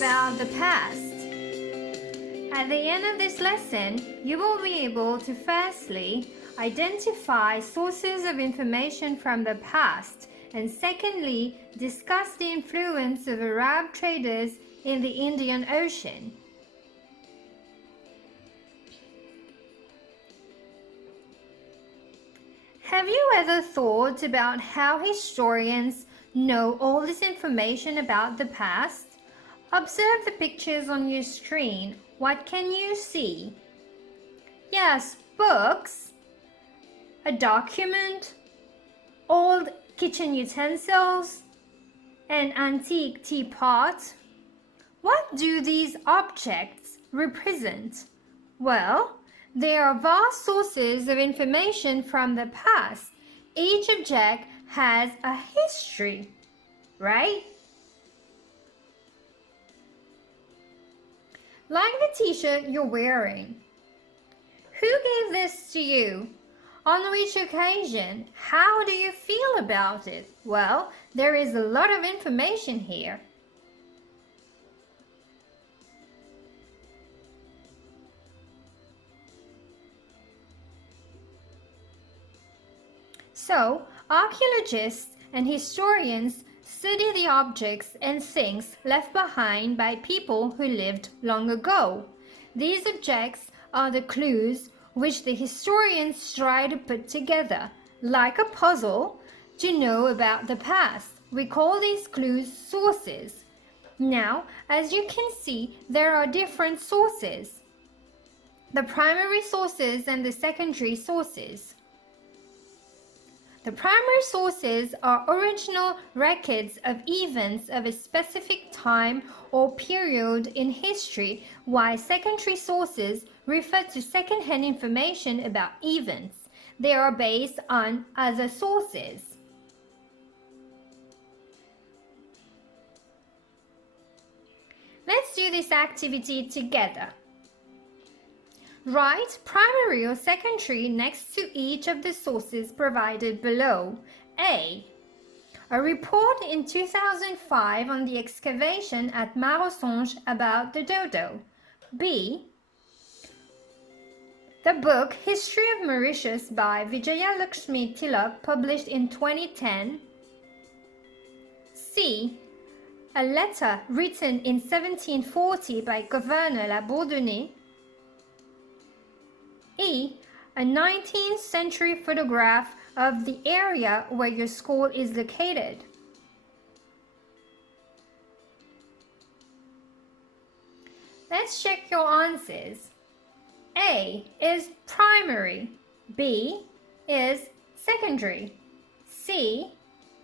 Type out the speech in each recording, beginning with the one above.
about the past. At the end of this lesson, you will be able to firstly identify sources of information from the past, and secondly, discuss the influence of Arab traders in the Indian Ocean. Have you ever thought about how historians know all this information about the past? Observe the pictures on your screen. What can you see? Yes, books, a document, old kitchen utensils, an antique teapot. What do these objects represent? Well, they are vast sources of information from the past. Each object has a history, right? Like the t-shirt you're wearing. Who gave this to you? On which occasion? How do you feel about it? Well, there is a lot of information here. So, archaeologists and historians study the objects and things left behind by people who lived long ago. These objects are the clues which the historians try to put together, like a puzzle, to know about the past. We call these clues sources. Now, as you can see, there are different sources: the primary sources and the secondary sources. The primary sources are original records of events of a specific time or period in history, while secondary sources refer to second-hand information about events. They are based on other sources. Let's do this activity together. Write primary or secondary next to each of the sources provided below. A report in 2005 on the excavation at Marosonge about the dodo. B, the book History of Mauritius by Vijayalakshmi Tilak, published in 2010. C, a letter written in 1740 by Governor La Bourdonnais. E, a 19th century photograph of the area where your school is located. Let's check your answers. A is primary, B is secondary, C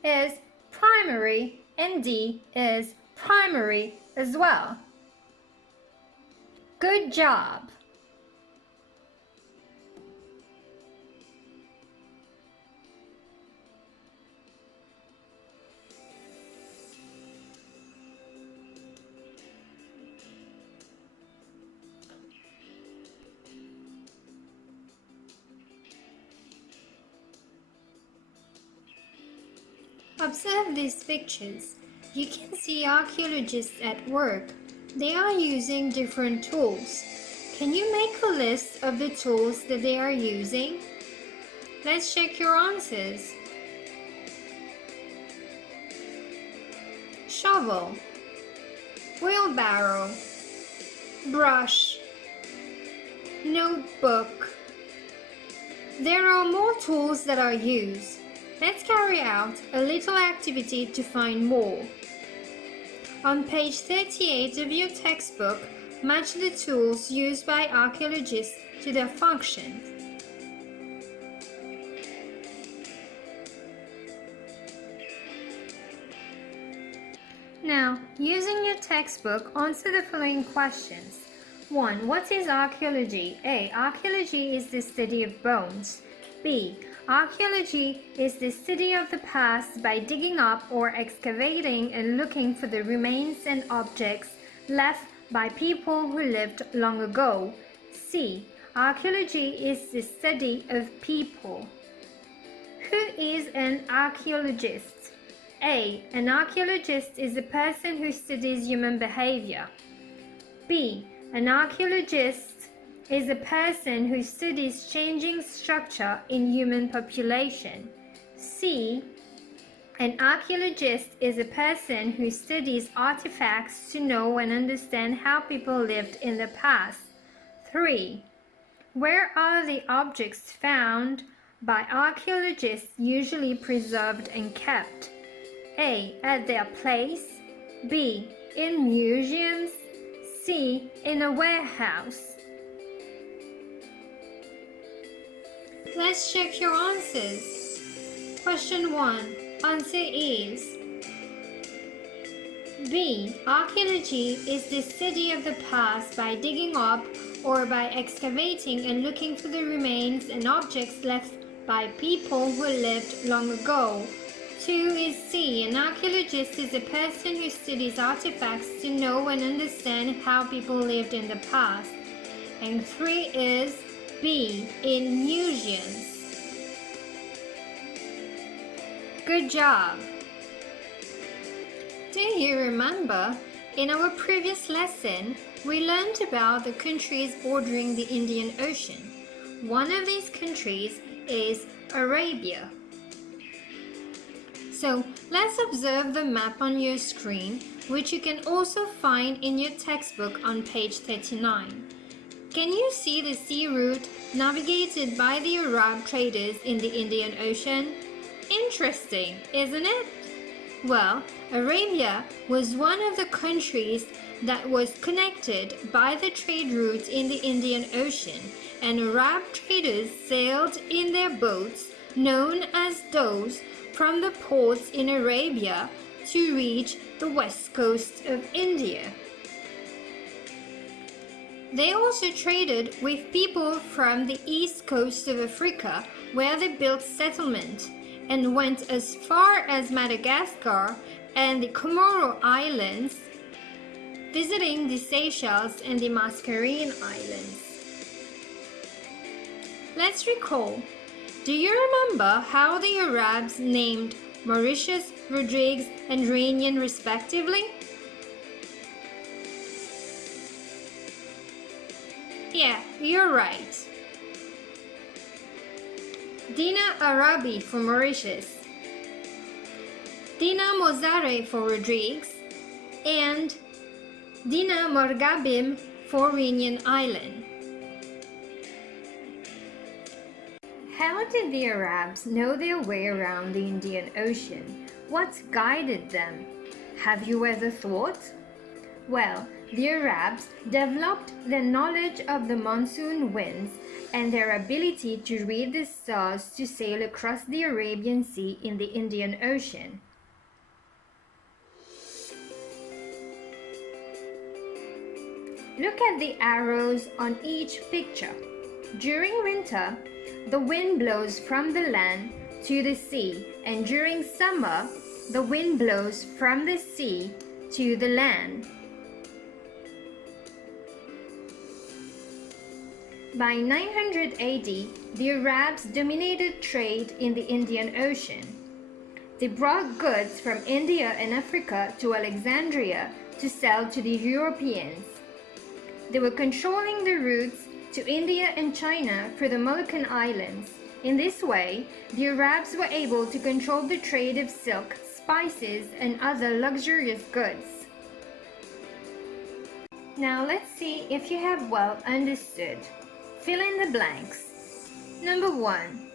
is primary, and D is primary as well. Good job! Observe these pictures. You can see archaeologists at work. They are using different tools. Can you make a list of the tools that they are using? Let's check your answers. Shovel, wheelbarrow, brush, notebook. There are more tools that are used. Let's carry out a little activity to find more. On page 38 of your textbook, match the tools used by archaeologists to their functions. Now, using your textbook, answer the following questions. 1. What is archaeology? A. Archaeology is the study of bones. B. Archaeology is the study of the past by digging up or excavating and looking for the remains and objects left by people who lived long ago. C. Archaeology is the study of people. Who is an archaeologist? A. An archaeologist is a person who studies human behavior. B. An archaeologist is a person who studies changing structure in human population. C. An archaeologist is a person who studies artifacts to know and understand how people lived in the past. 3. Where are the objects found by archaeologists usually preserved and kept? A. At their place. B. In museums. C. In a warehouse. Let's check your answers. Question 1. Answer is B. Archaeology is the study of the past by digging up or by excavating and looking for the remains and objects left by people who lived long ago. 2 is C. An archaeologist is a person who studies artifacts to know and understand how people lived in the past. And 3 is B. In museums. Good job! Do you remember? In our previous lesson, we learned about the countries bordering the Indian Ocean. One of these countries is Arabia. So let's observe the map on your screen, which you can also find in your textbook on page 39. Can you see the sea route navigated by the Arab traders in the Indian Ocean? Interesting, isn't it? Well, Arabia was one of the countries that was connected by the trade route in the Indian Ocean, and Arab traders sailed in their boats, known as dhows, from the ports in Arabia to reach the west coast of India. They also traded with people from the east coast of Africa, where they built settlement, and went as far as Madagascar and the Comoro Islands, visiting the Seychelles and the Mascarene Islands. Let's recall. Do you remember how the Arabs named Mauritius, Rodrigues, and Réunion respectively? Yeah, you're right. Dina Arabi for Mauritius, Dina Mozare for Rodrigues, and Dina Morgabim for Réunion Island. How did the Arabs know their way around the Indian Ocean? What guided them? Have you ever thought? Well, the Arabs developed their knowledge of the monsoon winds and their ability to read the stars to sail across the Arabian Sea in the Indian Ocean. Look at the arrows on each picture. During winter, the wind blows from the land to the sea, and during summer, the wind blows from the sea to the land. By 900 AD, the Arabs dominated trade in the Indian Ocean. They brought goods from India and Africa to Alexandria to sell to the Europeans. They were controlling the routes to India and China through the Moluccan Islands. In this way, the Arabs were able to control the trade of silk, spices, and other luxurious goods. Now let's see if you have well understood. Fill in the blanks. Number 1.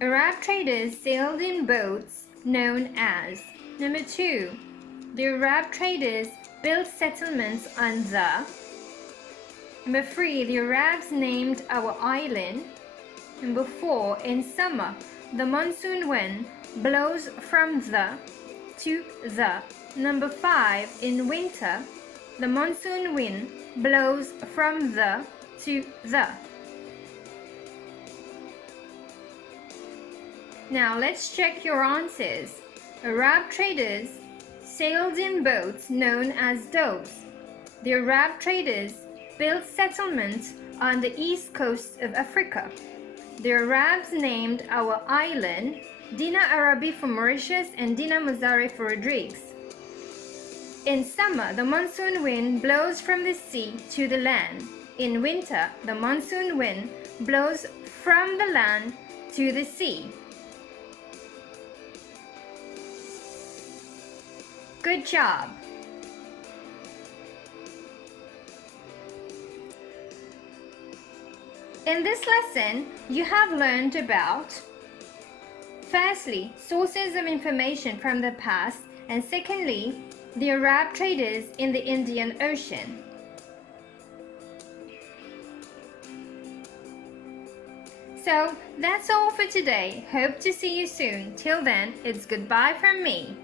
Arab traders sailed in boats known as. Number 2. The Arab traders built settlements on the. Number 3. The Arabs named our island. Number 4. In summer, the monsoon wind blows from the to the. Number 5. In winter, the monsoon wind blows from the to the. Now let's check your answers. Arab traders sailed in boats known as dhows. The Arab traders built settlements on the east coast of Africa. The Arabs named our island Dina Arabi for Mauritius and Dina Mazare for Rodrigues. In summer, the monsoon wind blows from the sea to the land. In winter, the monsoon wind blows from the land to the sea. Good job! In this lesson, you have learned about, firstly, sources of information from the past, and secondly, the Arab traders in the Indian Ocean. So, that's all for today. Hope to see you soon. Till then, it's goodbye from me.